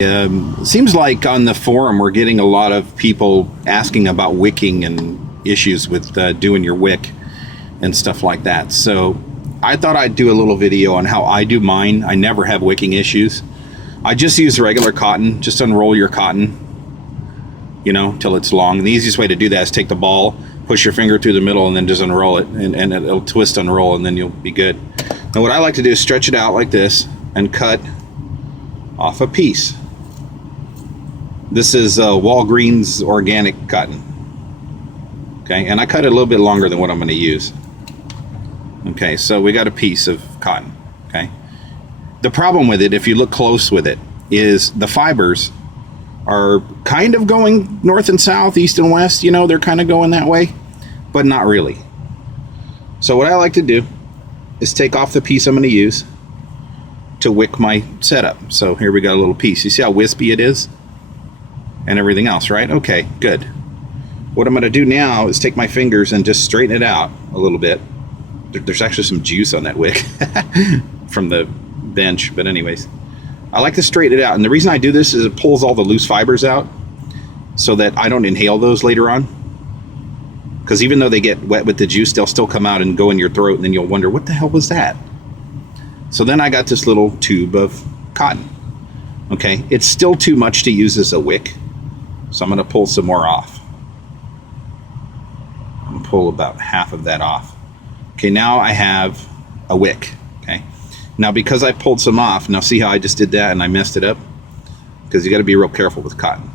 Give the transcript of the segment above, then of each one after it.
Seems like on the forum we're getting a lot of people asking about wicking and issues with doing your wick and stuff like that. So I thought I'd do a little video on how I do mine. I never have wicking issues. I just use regular cotton. Just unroll your cotton, you know, till it's long. And the easiest way to do that is take the ball, push your finger through the middle, and then just unroll it, and it'll twist, unroll, and then you'll be good. Now what I like to do is stretch it out like this and cut off a piece. This is Walgreens organic cotton. Okay, and I cut it a little bit longer than what I'm going to use. Okay, so we got a piece of cotton. Okay, the problem with it, if you look close with it, is the fibers are kind of going north and south, east and west. You know, they're kind of going that way, but not really. So what I like to do is take off the piece I'm going to use to wick my setup. So here we got a little piece. You see how wispy it is? And everything else, right? Okay, good. What I'm going to do now is take my fingers and just straighten it out a little bit. There's actually some juice on that wick from the bench, but anyways, I like to straighten it out. And the reason I do this is it pulls all the loose fibers out so that I don't inhale those later on. Because even though they get wet with the juice, they'll still come out and go in your throat, and then you'll wonder, what the hell was that? So then I got this little tube of cotton. Okay, it's still too much to use as a wick. So I'm going to pull some more off. And pull about half of that off. Okay, now I have a wick. Okay, now because I pulled some off, now see how I just did that and I messed it up? Because you got to be real careful with cotton.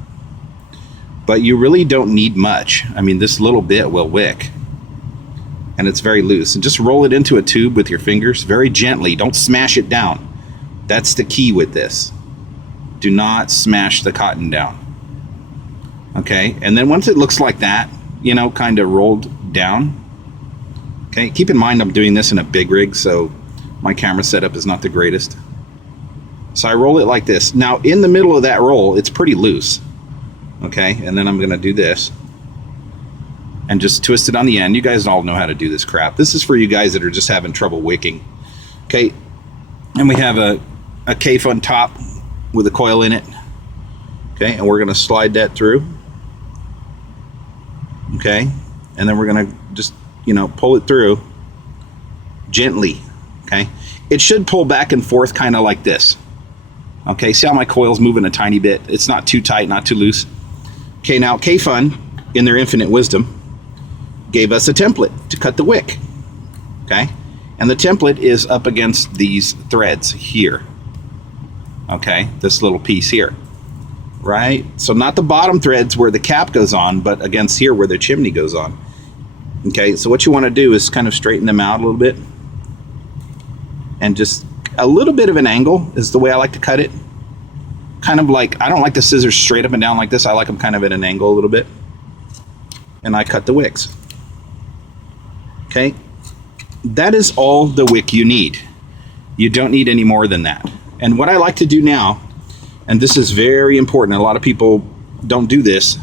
But you really don't need much. I mean, this little bit will wick. And it's very loose. And just roll it into a tube with your fingers very gently. Don't smash it down. That's the key with this. Do not smash the cotton down. Okay, and then once it looks like that, you know, kind of rolled down. Okay, keep in mind I'm doing this in a big rig, so my camera setup is not the greatest. So I roll it like this. Now in the middle of that roll, it's pretty loose. Okay, and then I'm gonna do this and just twist it on the end. You guys all know how to do this crap. This is for you guys that are just having trouble wicking. Okay, and we have a Kayfun top with a coil in it. Okay, and we're gonna slide that through. Okay, and then we're gonna just, you know, pull it through gently. Okay, it should pull back and forth kind of like this. Okay, see how my coil's moving a tiny bit? It's not too tight, not too loose. Okay, now Kayfun, in their infinite wisdom, gave us a template to cut the wick. Okay, and the template is up against these threads here. Okay, this little piece here. Right? So not the bottom threads where the cap goes on, but against here where the chimney goes on. Okay, so what you want to do is kind of straighten them out a little bit. And just a little bit of an angle is the way I like to cut it. Kind of like, I don't like the scissors straight up and down like this. I like them kind of at an angle a little bit. And I cut the wicks. Okay, that is all the wick you need. You don't need any more than that. And what I like to do now, and this is very important, a lot of people don't do this,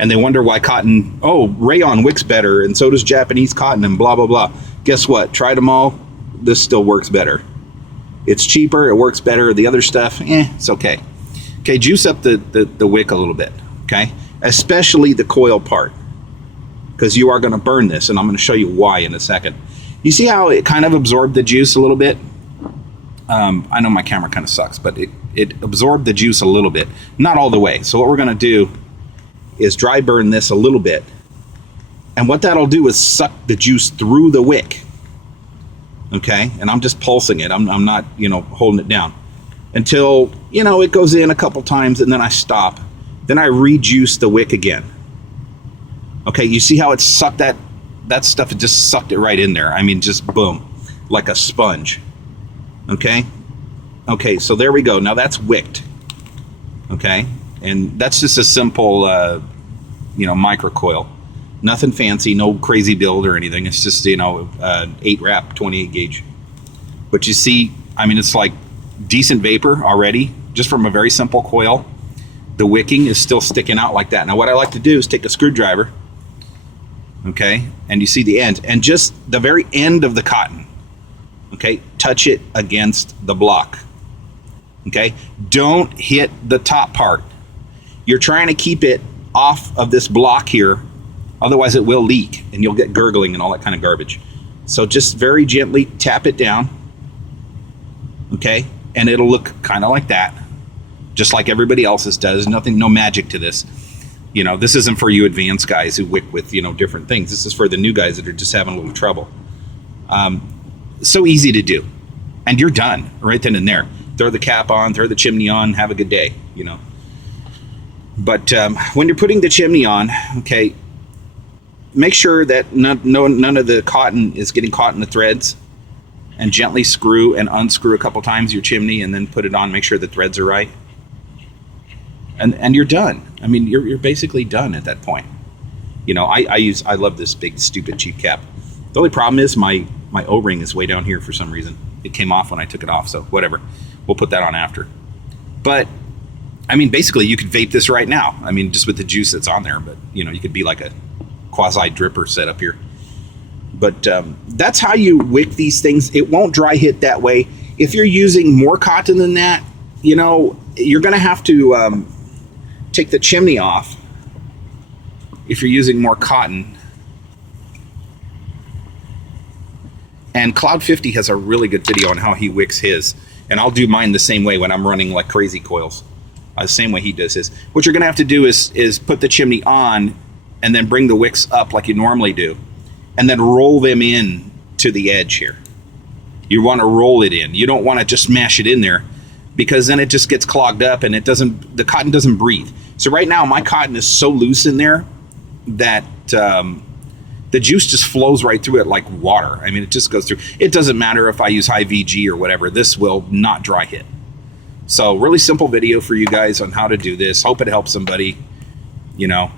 and they wonder why cotton, oh, rayon wicks better, and so does Japanese cotton, and blah, blah, blah. Guess what? Tried them all. This still works better. It's cheaper. It works better. The other stuff, it's okay. Okay, juice up the wick a little bit, okay? Especially the coil part, because you are going to burn this, and I'm going to show you why in a second. You see how it kind of absorbed the juice a little bit? I know my camera kind of sucks, but it absorbed the juice a little bit, not all the way. So what we're going to do is dry burn this a little bit, and what that'll do is suck the juice through the wick. Okay, and I'm just pulsing it. I'm not, you know, holding it down until, you know, it goes in a couple times, and then I stop. Then I rejuice the wick again. Okay, you see how it sucked that stuff? It just sucked it right in there. I mean, just boom, like a sponge. Okay, okay, so there we go. Now that's wicked. Okay, and that's just a simple, you know, micro coil. Nothing fancy, no crazy build or anything. It's just, you know, 8 wrap, 28 gauge. But you see, I mean, it's like decent vapor already, just from a very simple coil. The wicking is still sticking out like that. Now what I like to do is take a screwdriver, okay, and you see the end, and just the very end of the cotton, okay, touch it against the block. Okay, don't hit the top part. You're trying to keep it off of this block here, otherwise it will leak and you'll get gurgling and all that kind of garbage. So just very gently tap it down, okay, and it'll look kind of like that, just like everybody else's does. Nothing, no magic to this. You know, this isn't for you advanced guys who wick with, you know, different things. This is for the new guys that are just having a little trouble. So easy to do, and you're done right then and there. Throw the cap on, throw the chimney on, have a good day, you know. But when you're putting the chimney on, okay, make sure that none of the cotton is getting caught in the threads, and gently screw and unscrew a couple times your chimney and then put it on, make sure the threads are right. And you're done. I mean, you're basically done at that point. You know, I love this big, stupid, cheap cap. The only problem is my O-ring is way down here for some reason. It came off when I took it off, so whatever. We'll put that on after. But I mean, basically, you could vape this right now. I mean, just with the juice that's on there. But you know, you could be like a quasi dripper setup here. But that's how you wick these things. It won't dry hit that way. If you're using more cotton than that, you know, you're going to have to take the chimney off. If you're using more cotton. And Cloud 50 has a really good video on how he wicks his. And I'll do mine the same way when I'm running like crazy coils. The same way he does his. What you're going to have to do is put the chimney on and then bring the wicks up like you normally do. And then roll them in to the edge here. You want to roll it in. You don't want to just smash it in there, because then it just gets clogged up and the cotton doesn't breathe. So right now my cotton is so loose in there that the juice just flows right through it like water. I mean, it just goes through. It doesn't matter if I use high VG or whatever. This will not dry hit. So really simple video for you guys on how to do this. Hope it helps somebody. You know,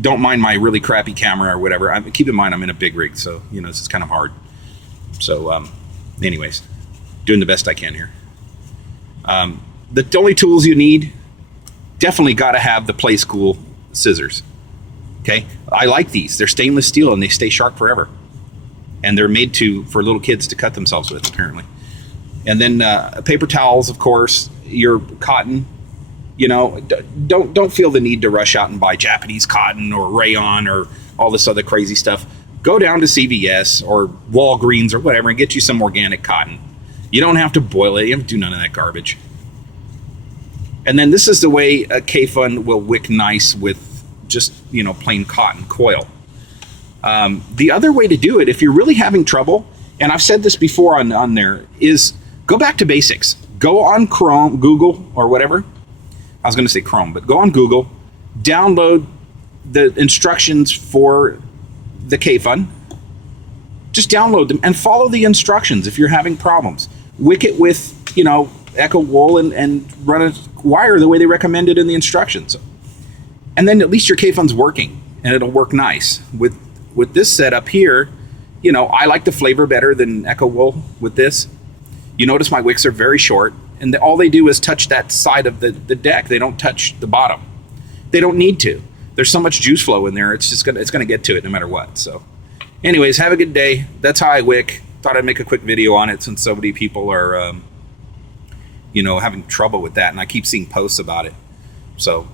don't mind my really crappy camera or whatever. Keep in mind I'm in a big rig, so you know, it's kind of hard. So anyways, doing the best I can here. The only tools you need, definitely got to have the Play School scissors. Okay, I like these. They're stainless steel and they stay sharp forever. And they're made for little kids to cut themselves with, apparently. And then paper towels, of course, your cotton. You know, don't feel the need to rush out and buy Japanese cotton or rayon or all this other crazy stuff. Go down to CVS or Walgreens or whatever and get you some organic cotton. You don't have to boil it. You don't have to do none of that garbage. And then this is the way a Kayfun will wick nice with just, you know, plain cotton coil. The other way to do it, if you're really having trouble, and I've said this before on there, is go back to basics. Go on Chrome, Google, or whatever. I was going to say Chrome, but go on Google, download the instructions for the Kayfun. Just download them and follow the instructions if you're having problems. Wick it with, you know, Echo wool and run a wire the way they recommended in the instructions. And then at least your Kayfun's working and it'll work nice. With this setup here, you know, I like the flavor better than Echo wool with this. You notice my wicks are very short, and all they do is touch that side of the deck. They don't touch the bottom. They don't need to. There's so much juice flow in there. It's gonna get to it no matter what. So anyways, have a good day. That's how I wick. Thought I'd make a quick video on it since so many people are you know, having trouble with that, and I keep seeing posts about it. So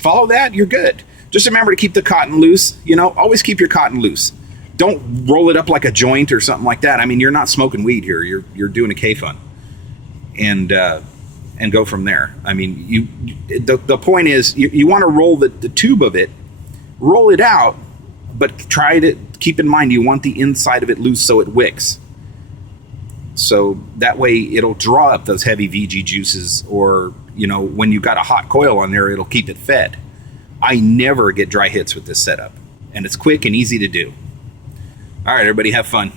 follow that, you're good. Just remember to keep the cotton loose. You know, always keep your cotton loose. Don't roll it up like a joint or something like that. I mean, you're not smoking weed here. You're doing a Kayfun, and go from there. I mean, the point is you want to roll the tube of it, roll it out, but try to keep in mind you want the inside of it loose so it wicks. So that way it'll draw up those heavy VG juices, or, you know, when you got a hot coil on there, it'll keep it fed. I never get dry hits with this setup, and it's quick and easy to do. All right, everybody, have fun.